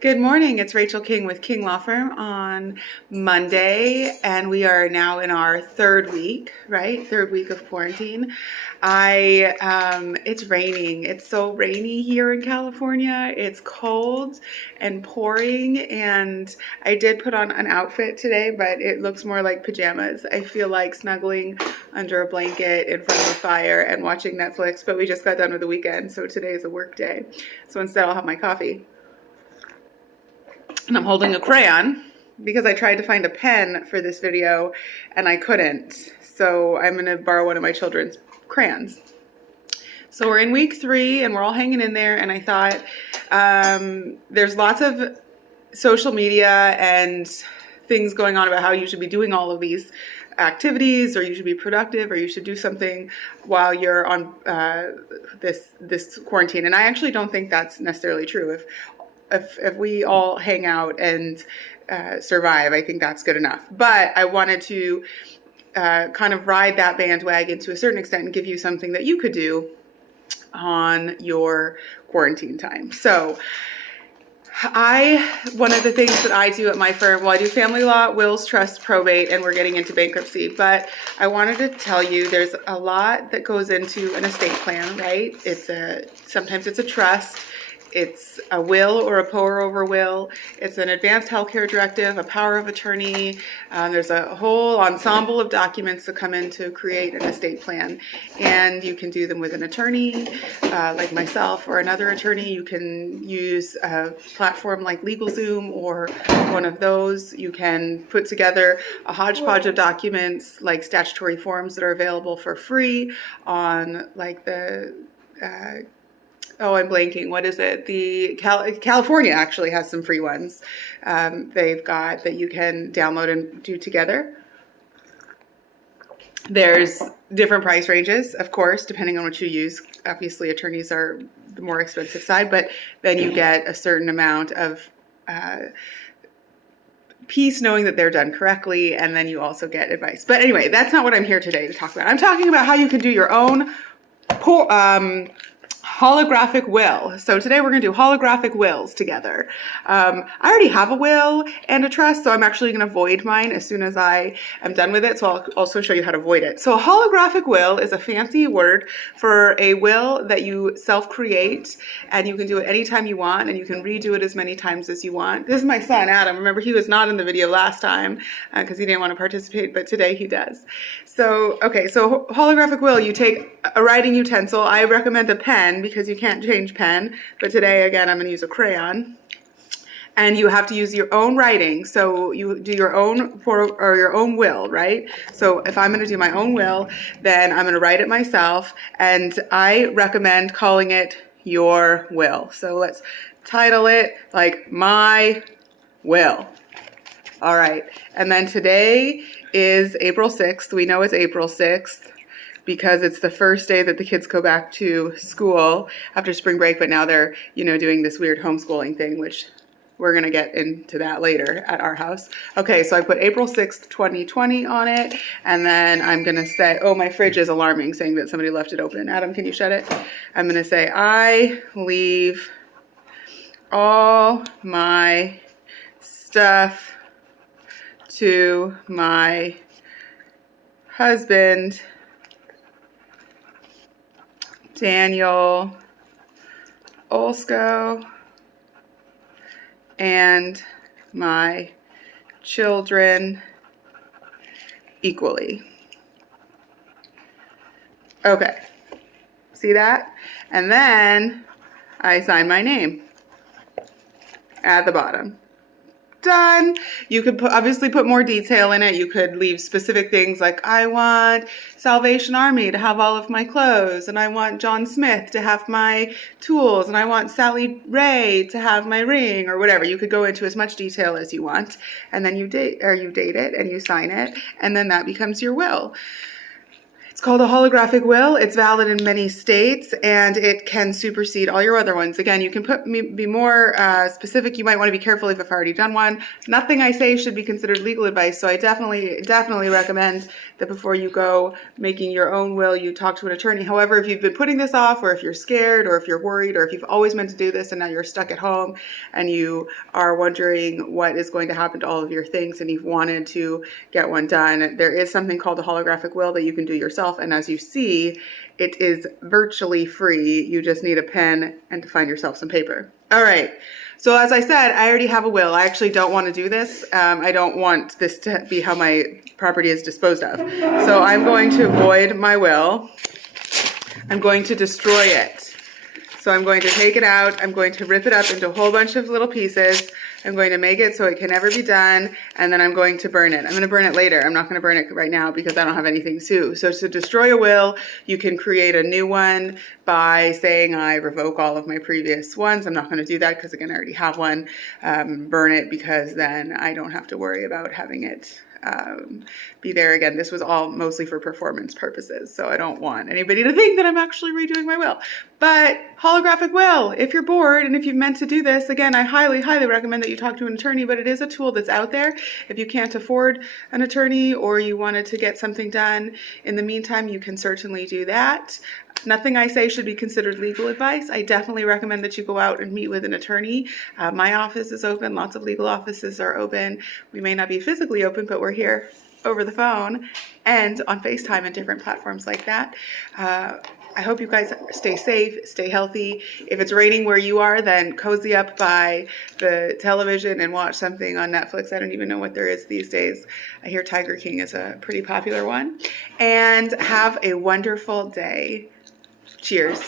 Good morning. It's Rachel King with King Law Firm on Monday, and we are now in our third week, right? Third week of quarantine. It's raining. It's so rainy here in California. It's cold and pouring, and I did put on an outfit today, but it looks more like pajamas. I feel like snuggling under a blanket in front of a fire and watching Netflix, but we just got done with the weekend, so today is a work day. So instead I'll have my coffee. And I'm holding a crayon because I tried to find a pen for this video and I couldn't. So I'm going to borrow one of my children's crayons. So we're in week 3 and we're all hanging in there. And I thought there's lots of social media and things going on about how you should be doing all of these activities, or you should be productive, or you should do something while you're on this quarantine. And I actually don't think that's necessarily true. If we all hang out and survive, I think that's good enough. But I wanted to kind of ride that bandwagon to a certain extent and give you something that you could do on your quarantine time. So one of the things that I do at my firm, well, I do family law, wills, trust, probate, and we're getting into bankruptcy. But I wanted to tell you there's a lot that goes into an estate plan, right? Sometimes it's a trust. It's a will or a pour-over will. It's an advanced healthcare directive, a power of attorney. There's a whole ensemble of documents that come in to create an estate plan. And you can do them with an attorney, like myself, or another attorney. You can use a platform like LegalZoom or one of those. You can put together a hodgepodge of documents like statutory forms that are available for free on like the I'm blanking. What is it? California actually has some free ones. They've got that you can download and do together. There's different price ranges, of course, depending on what you use. Obviously, attorneys are the more expensive side, but then you get a certain amount of peace knowing that they're done correctly, and then you also get advice. But anyway, that's not what I'm here today to talk about. I'm talking about how you can do your own holographic will. So today we're going to do holographic wills together. I already have a will and a trust, so I'm actually going to void mine as soon as I am done with it. So I'll also show you how to void it. So a holographic will is a fancy word for a will that you self-create, and you can do it anytime you want, and you can redo it as many times as you want. This is my son, Adam. Remember, he was not in the video last time because he didn't want to participate, but today he does. So, okay, so holographic will, you take a writing utensil. I recommend a pen because you can't change pen, but today again I'm going to use a crayon, and you have to use your own writing. So you do your own your own will, right? So if I'm going to do my own will, then I'm going to write it myself, and I recommend calling it your will. So let's title it like my will. All right, and then today is April 6th. We know it's April 6th because it's the first day that the kids go back to school after spring break, but now they're, doing this weird homeschooling thing, which we're going to get into that later at our house. Okay, so I put April 6th, 2020 on it, and then I'm going to say, oh, my fridge is alarming, saying that somebody left it open. Adam, can you shut it? I'm going to say, I leave all my stuff to my husband, Daniel Olsko, and my children equally. Okay, see that? And then I sign my name at the bottom. Done. You could obviously put more detail in it. You could leave specific things like, I want Salvation Army to have all of my clothes, and I want John Smith to have my tools, and I want Sally Ray to have my ring, or whatever. You could go into as much detail as you want, and then you date it and you sign it, and then that becomes your will. It's called a holographic will. It's valid in many states, and it can supersede all your other ones. Again, you can be more specific. You might want to be careful if I've already done one. Nothing I say should be considered legal advice, so I definitely recommend that before you go making your own will, you talk to an attorney. However, if you've been putting this off, or if you're scared, or if you're worried, or if you've always meant to do this and now you're stuck at home and you are wondering what is going to happen to all of your things and you've wanted to get one done, there is something called a holographic will that you can do yourself. And as you see, it is virtually free. You just need a pen and to find yourself some paper. All right. So as I said, I already have a will. I actually don't want to do this. I don't want this to be how my property is disposed of. So I'm going to void my will. I'm going to destroy it. So I'm going to take it out. I'm going to rip it up into a whole bunch of little pieces. I'm going to make it so it can never be done, and then I'm going to burn it. I'm going to burn it later. I'm not going to burn it right now because I don't have anything to. So to destroy a will, you can create a new one by saying I revoke all of my previous ones. I'm not going to do that because, again, I already have one. Burn it because then I don't have to worry about having it be there again. This was all mostly for performance purposes, so I don't want anybody to think that I'm actually redoing my will. But holographic will, if you're bored and if you've meant to do this, again, I highly recommend that you talk to an attorney, but it is a tool that's out there. If you can't afford an attorney or you wanted to get something done in the meantime, you can certainly do that. Nothing I say should be considered legal advice. I definitely recommend that you go out and meet with an attorney. My office is open. Lots of legal offices are open. We may not be physically open, but we're here over the phone and on FaceTime and different platforms like that. I hope you guys stay safe, stay healthy. If it's raining where you are, then cozy up by the television and watch something on Netflix. I don't even know what there is these days. I hear Tiger King is a pretty popular one. And have a wonderful day. Cheers.